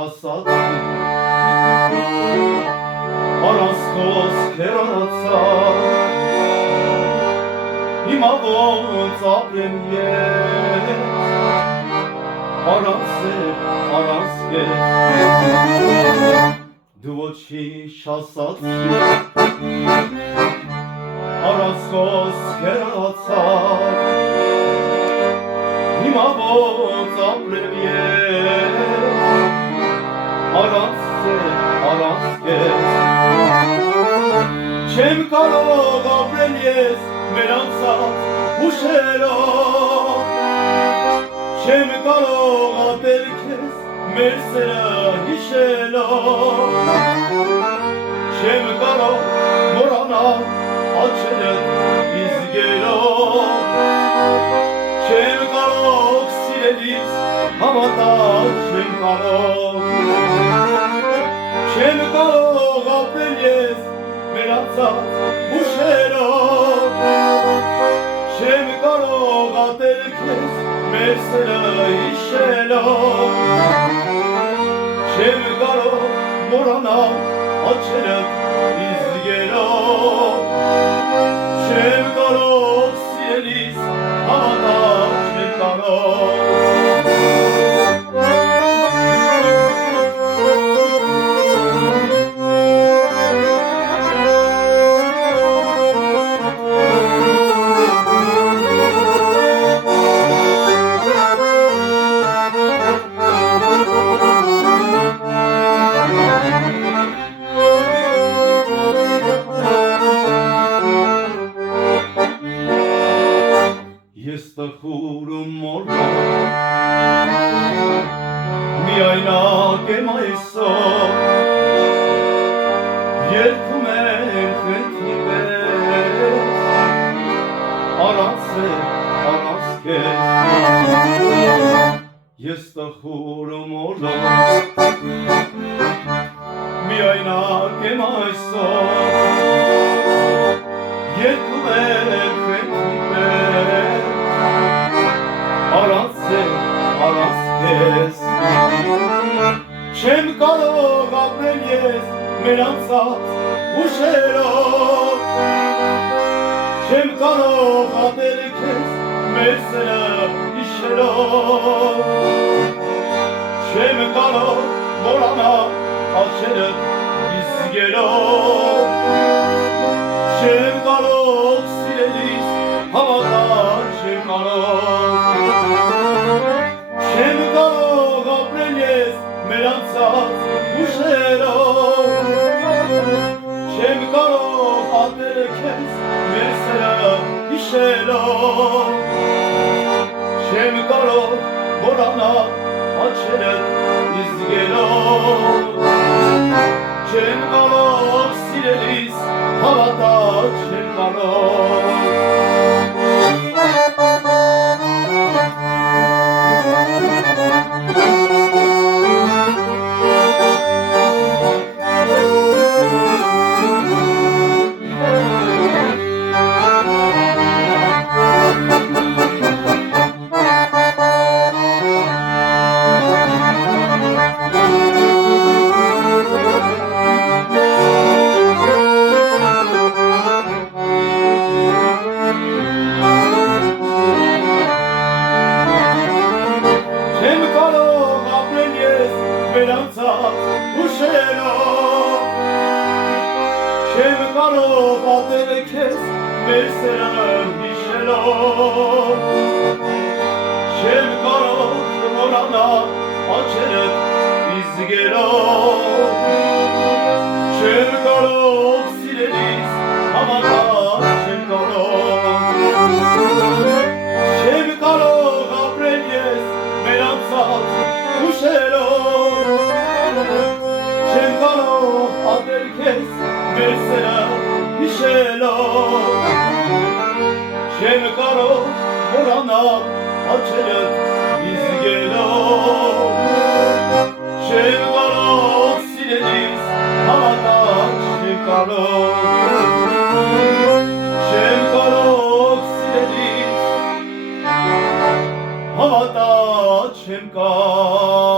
ասացի, առանց խոսքեր անացար, հիմա ոնց ապրեմ ես, առանց սեր, առանց կեզ, դու ոչինչ ասացի, առանց խոսքեր անացար, հիմա ոնց ապրեմ ես, առանց սեր, առանց կեզ, չեմ կարող ապրել ես մեր անցած հուշերով, չեմ կարող ատել քեզ մեր սերը հիշելով, չեմ կարող մոռանալ աչքերդ իզգելով, չեմ կարող սիրելիս հավատալ, չեմ կարող, չեմ կարող ապրել ես մեր անցած հուշերով, չեմ կարող ատել քեզ մեր սերը հիշելով, չեմ կարող մոռանալ աչքերդ իզգելով, չեմ կարող սիրելիս հավատալ, չեմ կարող Ես տխուրում մորմով, միայնակ եմ այսօր, երգում եմ խնդրի պես, առանց սեր, առանց կեզ, ես տխուրում մորմով, միայնակ եմ այսօր, երգում եմ խնդրի պես, առանց սեր, առանց կեզ, չեմ կարող ապրել ես մեր անցած հուշերով, չեմ կարող ատել քեզ մեր սերը հիշելով, չեմ կարող մոռանալ աչքերդ իզգելով, չեմ կարող սիրելիս հավատալ, չեմ կարող, չեմ կարող ապրել ես մեր անցած հուշերով, չեմ կարող ատել քեզ մեր սերը հիշելով, չեմ կարող մոռանալ աչքերդ իզգելով, չեմ կարող սիրելիս հավատալ, չեմ կարող մեր անցած հուշերով, չեմ կարող ատել քեզ մեր սերը հիշելով, չեմ կարող մոռանալ աչքերդ իզգելով, չեմ կարող սիրելիս հավատալ, չեմ կարող, չեմ կարող ապրել ես մեր անցած հուշերով, չեմ կարող ատել քեզ մեր սերը հիշելով, չեմ կարող մոռանալ աչքերդ իզգելով, չեմ կարող սիրելիս հավատալ, չեմ կարող, չեմ կարող սիրելիս հավատալ, չեմ կարող